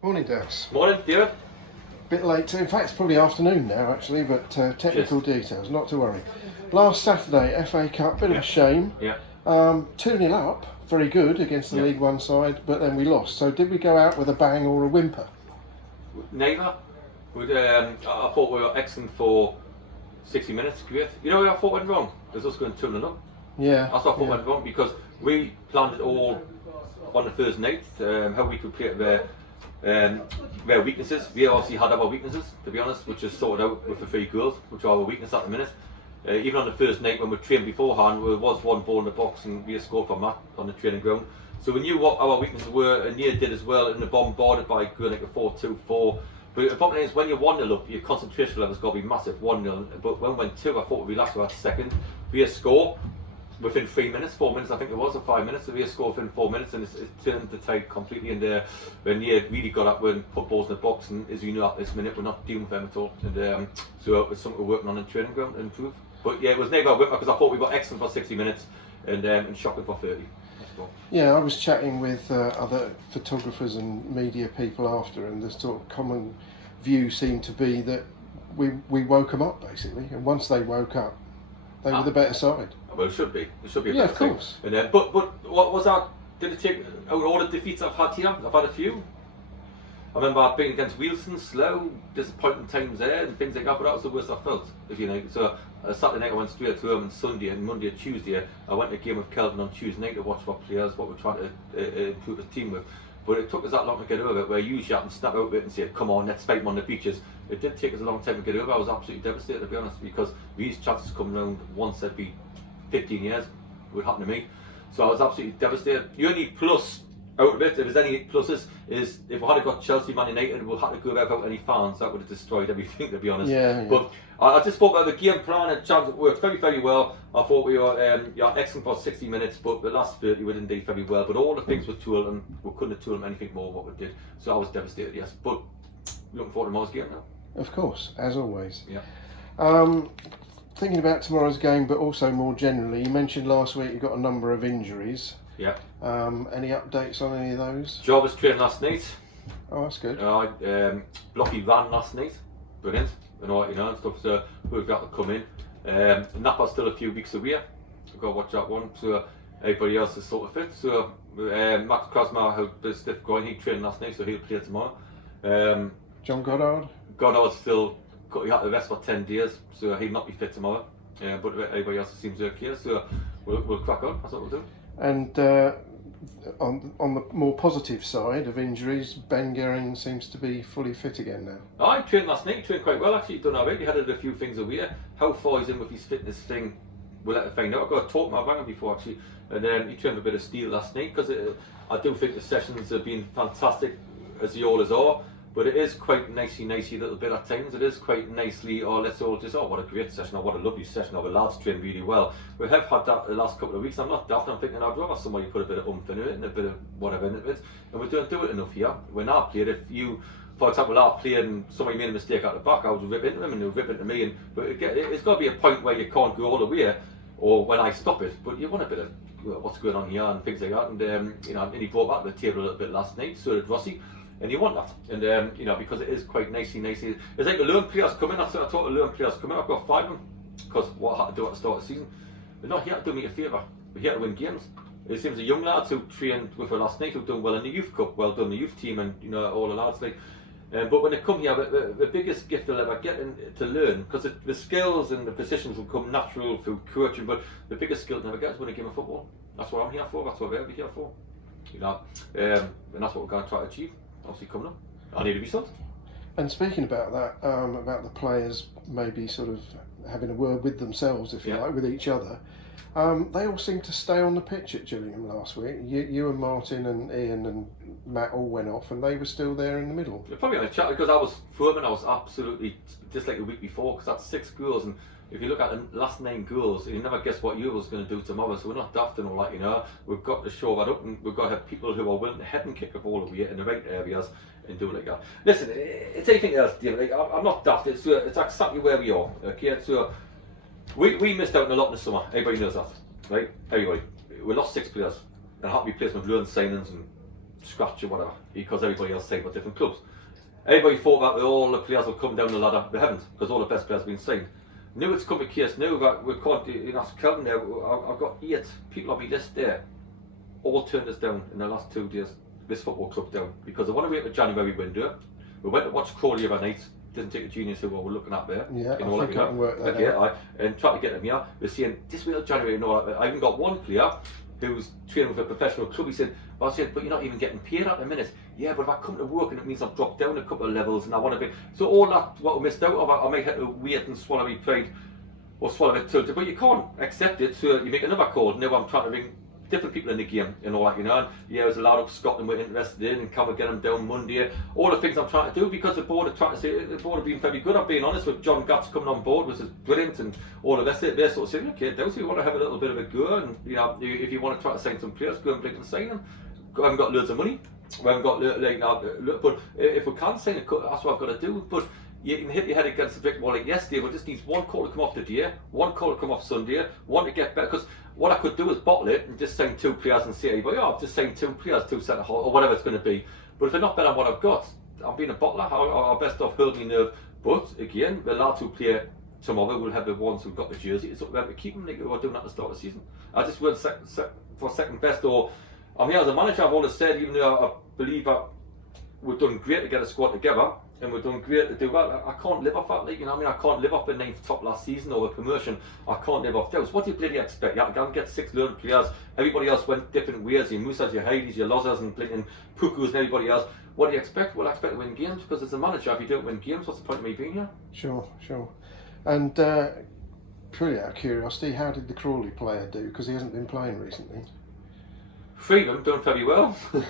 Morning, Dowse. Morning, David. Bit late, in fact it's probably afternoon now actually, but technical details, not to worry. Last Saturday, FA Cup, bit of a shame. Yeah. 2-0 up, very good against the League One side, but then we lost. So did we go out with a bang or a whimper? Neither. I thought we were excellent for 60 minutes. Great. You know where I thought went wrong? It was us going 2-0 up. Yeah. That's what I thought went wrong because we planned it all on the first night, how we could play their weaknesses. We obviously had our weaknesses, to be honest, which is sorted out with the 3 goals, which are our weakness at the minute. Even on the first night when we trained beforehand, there was one ball in the box and we scored from that on the training ground. So we knew what our weaknesses were, and Nia did as well, and the bombarded by Guerin like a 4-2-4. But the problem is when you're 1-0 up, your concentration level's got to be massive, 1-0. But when we went 2, I thought we'd be last for that second. We score within 3 minutes, 4 minutes I think it was, or 5 minutes. So we scored within 4 minutes, and it turned the tide completely. And when Nia really got up and put balls in the box, and as you know at this minute we're not dealing with them at all. And so it was something we're working on in training ground to improve. But yeah, it was never a whimper because I thought we were excellent for 60 minutes and shocking for 30. Yeah, I was chatting with other photographers and media people after, and the sort of common view seemed to be that we woke them up basically, and once they woke up, they were the better side. Well, it should be. It should be a yeah, better of course. Thing. And but what was that? Did it take out of all the defeats I've had here? I've had a few. I remember I'd been against Wilson, slow, disappointing times there, and things like that. But that was the worst I felt, if you know. So Saturday night I went straight to home, and Sunday and Monday and Tuesday I went to a game with Kelvin on Tuesday night to watch what players, what we're trying to improve the team with. But it took us that long to get over it, where usually I can snap out of it and say, come on, let's fight them on the beaches. It did take us a long time to get over. I was absolutely devastated, to be honest, because these chances come around once every 15 years. It would happen to me. So I was absolutely devastated. The only plus out of it, if there's any pluses, is if we had got Chelsea, Man United, we'll have to go there without any fans. That would have destroyed everything, to be honest. Yeah. But I just thought about the game plan and chance. It worked very, very well. I thought we were excellent for 60 minutes, but the last 30 we didn't do very well. But all the things were told, and we couldn't have told them anything more what we did. So I was devastated, yes. But looking forward to tomorrow's game now. Of course, as always. Yeah. Thinking about tomorrow's game, but also more generally, you mentioned last week you got a number of injuries. Yeah. Any updates on any of those? Jarvis trained last night. Oh, that's good. Blocky ran last night. Brilliant. And all, and stuff. So we've got to come in. Napa's still a few weeks away. We've got to watch that one. So everybody else is sort of fit. So Max Krasmar had a bit of stiff groin. He trained last night, so he'll play tomorrow. John Goddard? Goddard's still he had to rest for 10 days, so he'll not be fit tomorrow. But everybody else seems okay, so we'll crack on. That's what we'll do. And on the more positive side of injuries, Ben Guerin seems to be fully fit again now. I trained last night, trained quite well actually, done alright. He had a few things away. How far he's in with his fitness thing, we'll have to find out. I've got to talk to my rang before actually, and he trained a bit of steel last night because I do think the sessions have been fantastic, as they always are. But it is quite nicey little bit at times. It is quite nicely, let's all just, what a great session, or what a lovely session, or the lads train really well. We have had that the last couple of weeks. I'm not daft, I'm thinking I'd rather somebody put a bit of oomph in it and a bit of whatever in it. And we don't do it enough here. When I played, if you, for example, I played and somebody made a mistake at the back, I would rip into them and they would rip into me. But it's got to be a point where you can't go all the way, or when I stop it. But you want a bit of what's going on here and things like that. And he brought that to the table a little bit last night, so did Rossi. And you want that, and because it is quite nicey. It's like the loan players coming. That's what I thought. The loan players coming. I've got 5 of them because what I had to do at the start of the season. They're not here to do me a favour. We're here to win games. It seems the young lads who trained with us last night who've done well in the youth cup, well done the youth team, and all the lads like. But when they come here, the biggest gift they'll ever get to learn, because the skills and the positions will come natural through coaching. But the biggest skill they'll never get is win a game of football. That's what I'm here for. That's what we're here for. And that's what we're going to try to achieve. Obviously coming up, I need a result. And speaking about that, about the players maybe sort of having a word with themselves, if you like, with each other, they all seemed to stay on the pitch at Gillingham last week. You and Martin and Ian and Matt all went off, and they were still there in the middle. They're probably on a chat because I was foreman. I was absolutely just like the week before, because that's 6 goals, and if you look at the last 9 goals, you never guess what you was going to do tomorrow. So we're not daft and all that, We've got to show that up, and we've got to have people who are willing to head and kick the ball away in the right areas and do it like that. Listen, it's anything else, David. I'm not daft. It's exactly where we are. Okay, so we missed out on a lot in the summer. Everybody knows that, right? Everybody. We lost 6 players, and had to be replaced with loan signings and scratch or whatever, because everybody else signed for different clubs. Everybody thought that all the players will come down the ladder. They haven't, because all the best players have been signed. Now it's come a case now that we're caught in Kelvin there. I've got 8 people on my list there, all turned us down in the last 2 days. This football club down because they want to wait for January window. We went to watch Crawley the other night. Didn't take a genius who we're looking at there. Yeah, you know, I think I can work that out. And try to get them here. We're saying this week of January and all that. I even got one player who's training with a professional club. He said, well, I said, but you're not even getting paid at the minute. Yeah, but if I come to work and it means I've dropped down a couple of levels and I want to be... So all that, what we missed out of, I might have to wait and swallow my pride or swallow it tilted, but you can't accept it, so you make another call. Now I'm trying to ring different people in the game and all that, you know. And yeah, there's a lot of Scotland we're interested in, and can we get them down Monday? All the things I'm trying to do because the board are trying to say, the board have been very good. I'm being honest with John Gatz coming on board, which is brilliant, and all the rest of it. They're sort of saying, okay, Dowse, you want to have a little bit of a go, and you know, if you want to try to sign some players, go and blink and sign them. We haven't got loads of money. We haven't got like now, but if we can't sign a cut, that's what I've got to do. But you can hit your head against the brick wall like yesterday, but just needs one call to come off the day, one call to come off Sunday, one to get better. Because what I could do is bottle it and just sign 2 players and say, but yeah, I've just signed 2 players, 2 centre half or whatever it's going to be. But if they're not better than what I've got, I'm being a bottler. I'll best off holding my nerve. But again, the lads who play tomorrow will have the ones who've got the jersey. It's up to them to keep them like we were doing at the start of the season. I just went for second best. Or I'm here as a manager. I've always said, even though I believe that we've done great to get a squad together. And we've done great to do that. I can't live off that, like, you know what I mean? I can't live off the 9th top last season or a promotion. I can't live off those. What do you bloody expect? You have to get 6 learned players. Everybody else went different ways. Your Musas, your Hades, your Lozzers and blinking Pukus and everybody else. What do you expect? Well, I expect to win games because as a manager, if you don't win games, what's the point of me being here? Sure. And purely out of curiosity, how did the Crawley player do? Because he hasn't been playing recently. 3 of them done very well. So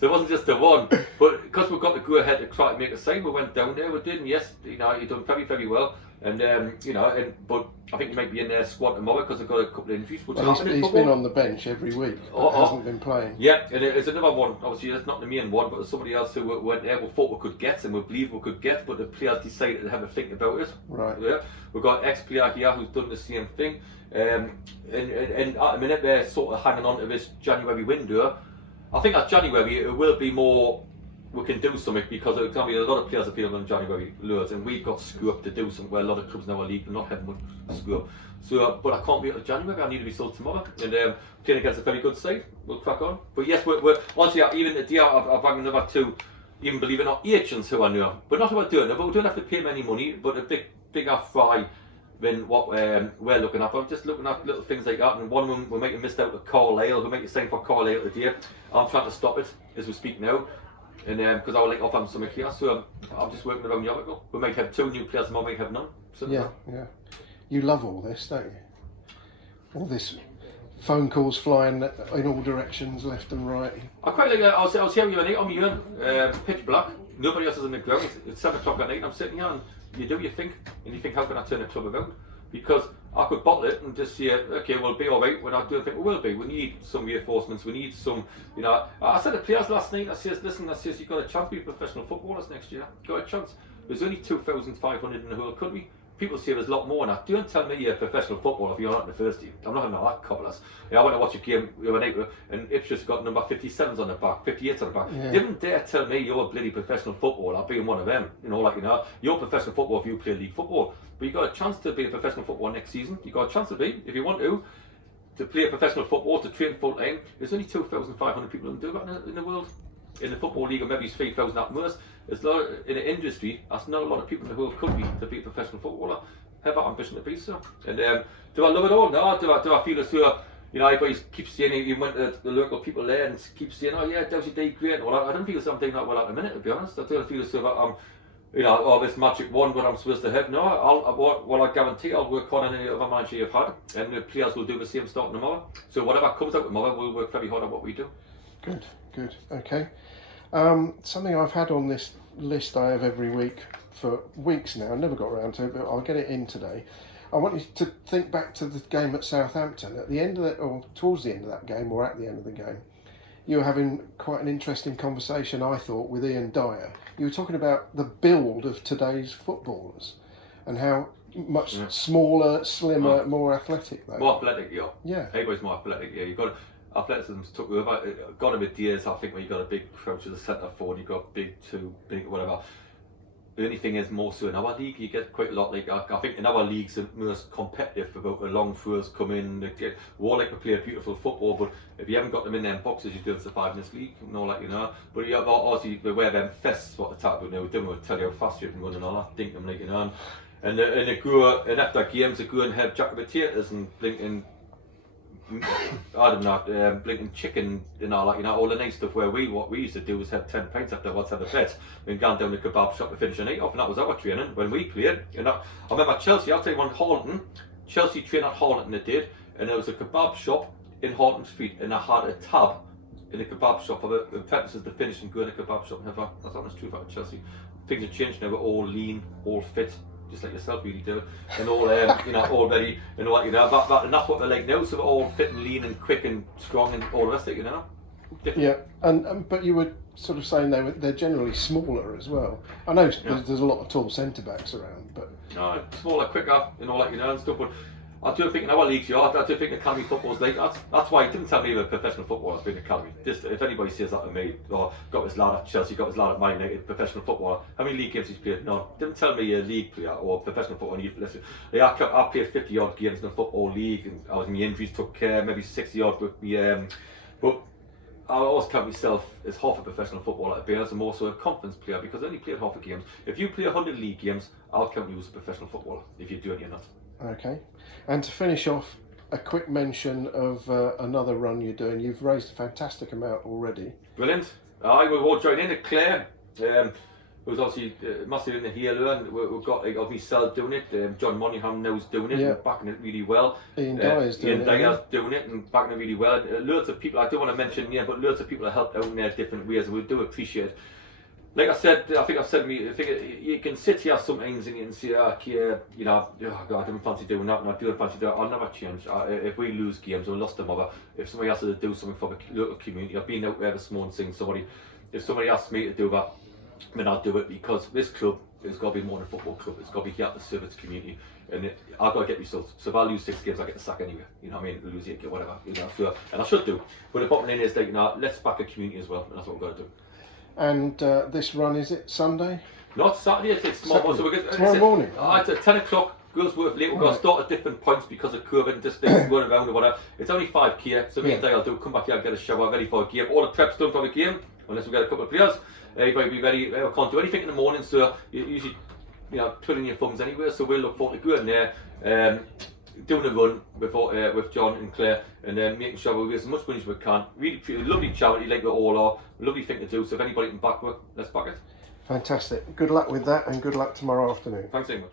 it wasn't just the one, but because we've got to go ahead to try to make a sign, we went down there, we did, and yes, you know, you've done very well. And you know, but I think you might be in their squad tomorrow because they've got a couple of injuries. Well, he's been on the bench every week, but hasn't been playing. Yeah, and there's another one, obviously that's not the main one, but there's somebody else who went there, we thought we could get and we believe we could get, but the players decided to have a think about it. Right. Yeah, we've got an ex-player here who's done the same thing. And at the minute they're sort of hanging on to this January window. I think at January it will be more, we can do something because there's going to be a lot of players available in January, loads, and we've got scope to do something where a lot of clubs in our league are not having much scope. So, but I can't be at January, I need to be sold tomorrow. And playing against a very good side, we'll crack on. But yes, we're honestly, even today I've had another 2, even believe it or not, agents who I know, but not about doing it, but we don't have to pay them any money, but a bigger fry than what we're looking at. I'm just looking at little things like that, and one of them we might have missed out with Carlisle, who might be saying for Carlisle today. I'm trying to stop it as we speak now, and because I would like to offer them something here, so I'm just working around the article. We might have 2 new players, and we might have none. So yeah. You love all this, don't you? All this phone calls flying in all directions, left and right. I quite like that. I was here the other night on my own, pitch black. Nobody else is in the ground. It's 7 o'clock at night. I'm sitting here and you think, how can I turn the club around? Because I could bottle it and just say, okay, we'll be all right. We're not doing anything. We will be. We need some reinforcements. We need some, you know. I said to players last night, I says, listen, you've got a chance to be professional footballers next year. Got a chance. There's only 2,500 in the whole country. People say there's a lot more now. Don't tell me you're a professional footballer if you're not in the first team. I'm not having that cobblers. Yeah, I went to watch a game the other night and Ipswich got number 57s on the back, 58s on the back. Yeah. Didn't dare tell me you're a bloody professional footballer being one of them. You know, like, you know, you're a professional footballer if you play league football. But you got a chance to be a professional footballer next season. You got a chance to be, if you want to play professional football, to train full time. There's only 2,500 people who do that in the world. In the football league, or maybe it's 3,000 at most. There's a lot in the industry. That's not a lot of people in the whole country to be a professional footballer. Have that ambition to be so. And do I love it all? No. Do I feel as though, you know, everybody keeps saying, you went to the local people there and keep saying, oh yeah, Dowse did great. Well, I don't feel as though I'm doing that well at the minute, to be honest. I don't feel as though I'm, you know, oh, this magic wand what I'm supposed to have. No, I guarantee I'll work hard on any other manager you've had, and the players will do the same starting tomorrow. So whatever comes out tomorrow, we'll work very hard on what we do. Good. Okay. Something I've had on this list I have every week for weeks now, I never got around to it, but I'll get it in today. I want you to think back to the game at Southampton. At the end of that, or towards the end of that game, or at the end of the game, you were having quite an interesting conversation, I thought, with Ian Dyer. You were talking about the build of today's footballers and how much smaller, slimmer, more athletic they are. More athletic, yeah. Yeah. Everybody's more athletic, yeah. You've got. athleticism's took over. It got a bit years, I think, where you got a big crouch as a centre forward, you got big two, big whatever. The only thing is, more so in our league, you get quite a lot. Like I think in our leagues, the most competitive about the long throws come in. We all like to play a beautiful football, but if you haven't got them in them boxes, you don't survive in this league. No, like you know. But you have obviously they wear them fists. What the type of they will tell you how fast you can run and all that. Think them like you know. And they go and after games, they go and have jacket potatoes and blinking. I don't know, blinking chicken and all that, you know, all the nice stuff where what we used to do was have 10 pints afterwards, have a bet, and gone down the kebab shop to finish the night off, and that was our training when we played. And I remember Chelsea, I'll tell you one, Halton, Chelsea trained at Halton they did, and there was a kebab shop in Halton Street, and I had a tab in the kebab shop for the apprentices to finish and go in a kebab shop. Never, that's not true about Chelsea. Things have changed now, we're all lean, all fit. Just like yourself, really do, and all you know, all ready and all that, you know. And that's what they're like now. So they're all fit and lean and quick and strong and all the rest of it, you know. Different. Yeah, and but you were sort of saying they're generally smaller as well. I know there's a lot of tall centre backs around, but no, smaller, quicker, and all that, you know, and stuff. But I do think in our leagues, I do think academy football's like that. That's why he didn't tell me about professional football has been academy. If anybody says that to me, or got his lad at Chelsea, got his lad at Man United, professional footballer, how many league games he's played? No, didn't tell me a league player or professional football. Listen, I played 50 odd games in the football league, and I was in the injuries, took maybe 60 odd with me. But I always count myself as half a professional footballer, to be honest. I'm also a conference player because I only played half the games. If you play 100 league games, I'll count you as a professional footballer. If you're doing it or not. Okay, and to finish off, a quick mention of another run you're doing. You've raised a fantastic amount already. Brilliant. I will all join in at Clare. It was obviously massive in the halo, and we've got myself doing it. John Monaghan now's doing it, and backing it really well. Ian Dyer's doing it. Ian Dyer's doing it and backing it really well. Loads of people, I don't want to mention, but loads of people have helped out in their different ways, and we do appreciate it. Like I said, I think you can sit here sometimes and you can say, you know, oh God, I don't fancy doing that, and I do fancy doing that. I'll never change. If we lose games, we lost them over. If somebody has to do something for the local community, I've been out there this morning seeing somebody. If somebody asks me to do that, then I'll do it, because this club has got to be more than a football club. It's got to be here to serve its community, and I've got to get results. So if I lose 6 games, I get the sack anyway. You know what I mean? Lose 8, get whatever. You know, so, and I should do. But the bottom line is that, you know, let's back the community as well, and that's what we've got to do. And this run, is it Sunday? No, it's Saturday. It's tomorrow. So tomorrow morning. It's at 10 o'clock. Girls worth late. We're going to start at different points because of COVID and just things going around or whatever. It's only 5k. So me and Dale do come back here and get a shower ready for a game. All the prep's done for the game, unless we get a couple of players. Everybody be ready. We can't do anything in the morning, so you usually, you know, twiddling your thumbs anyway. So we'll look forward to going there. Doing a run with John and Claire, and then making sure we raise as much money as we can. Really lovely charity, like we all are. Lovely thing to do. So if anybody can back it, let's back it. Fantastic. Good luck with that, and good luck tomorrow afternoon. Thanks very much.